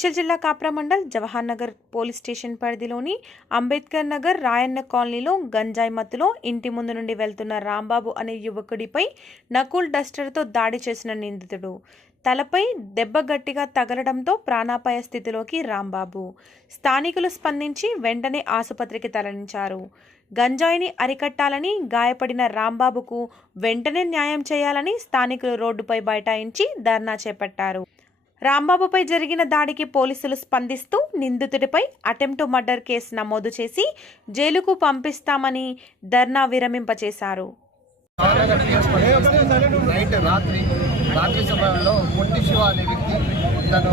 మేడ్చల్ జిల్లా Kapra mandal Jawahar Nagar police station పరిధిలోని అంబేద్కర్ నగర్ రాయన్న కాలనీలో గంజాయి మత్తులో ఇంటి ముందు నుండి వెళ్తున్న రాంబాబు అనే యువకుడిపై నకుల్ డస్టర్తో దాడి చేసిన నిందితుడు తలపై దెబ్బ గట్టిగా తగలడంతో ప్రాణాపాయ స్థితిలోకి రాంబాబు. స్థానికులు స్పందించి వెంటనే ఆసుపత్రికి తరలించారు. గంజాయిని అరికట్టాలని, గాయపడిన రాంబాబుకు వెంటనే న్యాయం చేయాలని స్థానికులు రోడ్డుపై బైఠాయించి ధర్నా చేపట్టారు. రాంబాబుపై జరిగిన దాడికి పోలీసులు స్పందిస్తూ నిందితుడిపై అటెంప్ట్ మర్డర్ కేసు నమోదు చేసి జైలుకు పంపిస్తామని ధర్నా విరమింపచేశారు. రాత్రి సమయంలో పొట్టి శివ అనే వ్యక్తి తను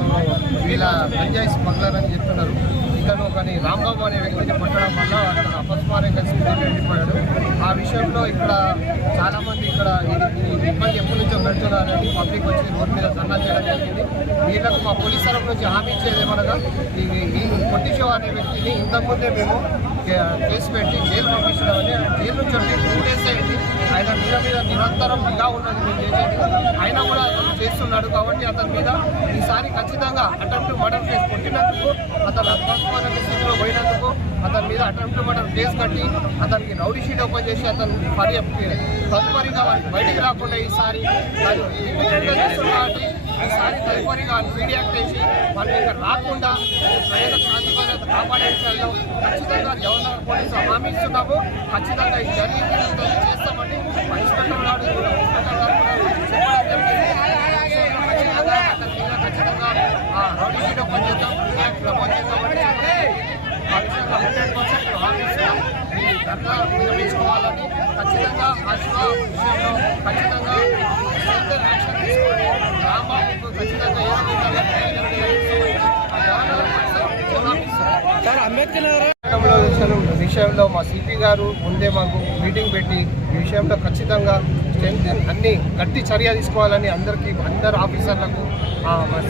వీళ్ళ గంజాయి స్మగ్లర్ అని చెప్తున్నారు. ఇతను కానీ రాంబాబు అనే వ్యక్తిని పట్టడం వల్ల అతను అపస్మారంగా వెళ్ళిపోయాడు. ఆ విషయంలో ఇక్కడ చాలామంది ఇక్కడ ఇబ్బంది ఎప్పటి నుంచో పెడుతున్నారని పబ్లిక్ వచ్చి రోడ్డు మీద ధర్నా చేయడం జరిగింది. వీళ్ళకు మా పోలీస్ తరఫు నుంచి హామీ ఇచ్చేది ఏమనగా ఈ పొట్టి శివ అనే వ్యక్తిని ఇంతకుముందే మేము కేసు పెట్టి జైలు పంపించడామని, జైలు నుంచి 2 days అయింది. ఆయన మీద నిరంతరం నిఘా ఉన్నది మేము చేసేది. అయినా కూడా అతను చేస్తున్నాడు కాబట్టి అతని మీద ఈసారి ఖచ్చితంగా అటెంప్ట్ మర్డర్ కేసు కొట్టినందుకు, అతను అపస్మారక స్థితిలో పోయినందుకు అతని మీద అటెంప్ట్ మర్డర్ కేసు కట్టి అతనికి రౌడీ షీట్ ఓపెన్ చేసి అతను తదుపరిగా బయటికి రాకుండా ఈసారి ఈసారి తదుపరిగా మీడియాకి చేసి వాళ్ళు ఇంకా రాకుండా ప్రజల శాంతి భద్రత కాపాడే విషయాల్లో ఖచ్చితంగా జవహర్ పోలీసు హామీ ఇస్తున్నాము. ఖచ్చితంగా ఈ జరిగింది చేస్తామని ఇన్స్పెక్టర్ గారు చెప్పడం జరిగింది. ఖచ్చితంగా రౌడీ షీట్ ఓపెన్ చేద్దాం, ప్రమోట్ చేద్దామని ఆ విషయంలో 100% హామీ ఇస్తున్నాం. ఈ ధర్నా విరమించుకోవాలని ఖచ్చితంగా ఆ శివ విషయంలో ఖచ్చితంగా యాక్షన్ తీసుకొని రాంబాబుకు ఖచ్చితంగా విషయంలో మా సిపి గారు ముందే మాకు మీటింగ్ పెట్టి ఈ విషయంలో ఖచ్చితంగా అన్ని గట్టి చర్య తీసుకోవాలని అందరు ఆఫీసర్లకు మా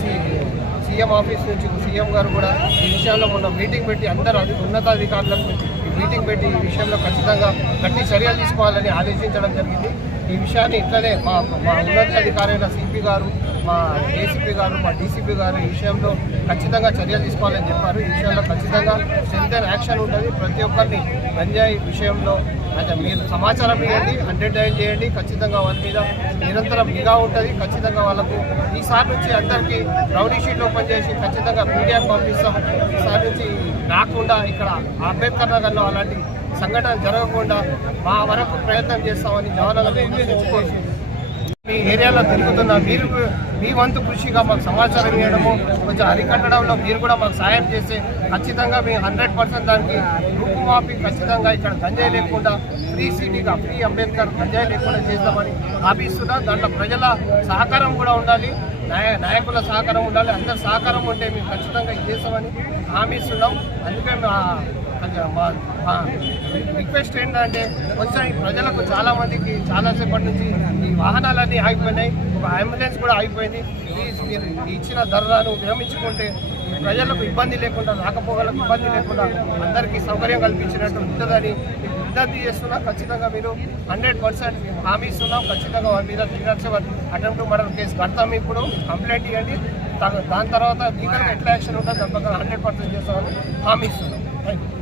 సీఎం ఆఫీస్ నుంచి సీఎం గారు కూడా ఈ విషయంలో మొన్న మీటింగ్ పెట్టి అందరు ఉన్నతాధికారులకు మీటింగ్ పెట్టి ఈ విషయంలో ఖచ్చితంగా గట్టి చర్యలు తీసుకోవాలని ఆదేశించడం జరిగింది. ఈ విషయాన్ని ఇట్లనే మా ఉన్నతాధికారైన సిపి గారు, మా ఏసీపీ గారు, మా డీసీపీ గారు ఈ విషయంలో ఖచ్చితంగా చర్యలు తీసుకోవాలని చెప్పారు. ఈ విషయంలో ఖచ్చితంగా స్ట్రెంగ్తెన్ యాక్షన్ ఉంటుంది. ప్రతి ఒక్కరిని గంజాయి విషయంలో అయితే మీరు సమాచారం ఇవ్వండి, 100 డైల్ చేయండి. ఖచ్చితంగా వాళ్ళ మీద నిరంతరం నిఘా ఉంటుంది. ఖచ్చితంగా వాళ్ళకు ఈసారి నుంచి అందరికీ రౌడీ షీట్ ఓపెన్ చేసి ఖచ్చితంగా మీడియాకు పంపిస్తాం. ఈసారి నుంచి రాకుండా ఇక్కడ అంబేద్కర్ నగర్లో అలాంటి సంఘటన జరగకుండా మా వరకు ప్రయత్నం చేస్తామని జవహర్ మీ ఏరియాలో తిరుగుతున్న మీరు మీ వంతు కృషిగా మాకు సమాచారం ఇవ్వడము, కొంచెం అరికట్టడంలో మీరు కూడా మాకు సాయం చేస్తే ఖచ్చితంగా మీ 100% దానికి రూపుమాపి ఖచ్చితంగా ఇక్కడ గంజాయి లేకుండా ఫ్రీ సిటీగా ఫ్రీ అంబేద్కర్ గంజాయి లేకుండా చేద్దామని హామీస్తున్నాం. దాంట్లో ప్రజల సహకారం కూడా ఉండాలి, నాయకుల సహకారం ఉండాలి. అందరి సహకారం ఉంటే మేము ఖచ్చితంగా చేస్తామని హామీస్తున్నాం. అందుకే మా రిక్వెస్ట్ ఏంటంటే కొంచెం ఈ ప్రజలకు చాలామందికి చాలాసేపటి నుంచి ఈ వాహనాలన్నీ ఆగిపోయినాయి, ఒక అంబులెన్స్ కూడా ఆగిపోయింది. ప్లీజ్ మీరు ఇచ్చిన ధరలను విరమించుకుంటే ప్రజలకు ఇబ్బంది లేకుండా, రాకపోకలకు ఇబ్బంది లేకుండా అందరికీ సౌకర్యం కల్పించినట్టు ఉంటుందని విజ్ఞప్తి చేస్తున్నా. ఖచ్చితంగా మీరు 100% హామీ ఇస్తున్నాం. ఖచ్చితంగా వాళ్ళ మీద 307 అటెంప్ట్ మర్డర్ కేసు కడతాము. ఇప్పుడు కంప్లైంట్ ఇవ్వండి, దాని తర్వాత లీగల్గా ఎట్లా యాక్షన్ ఉంటుందో దాని ప్రకారం 100% చేస్తామని హామీ ఇస్తున్నాం. Thank you.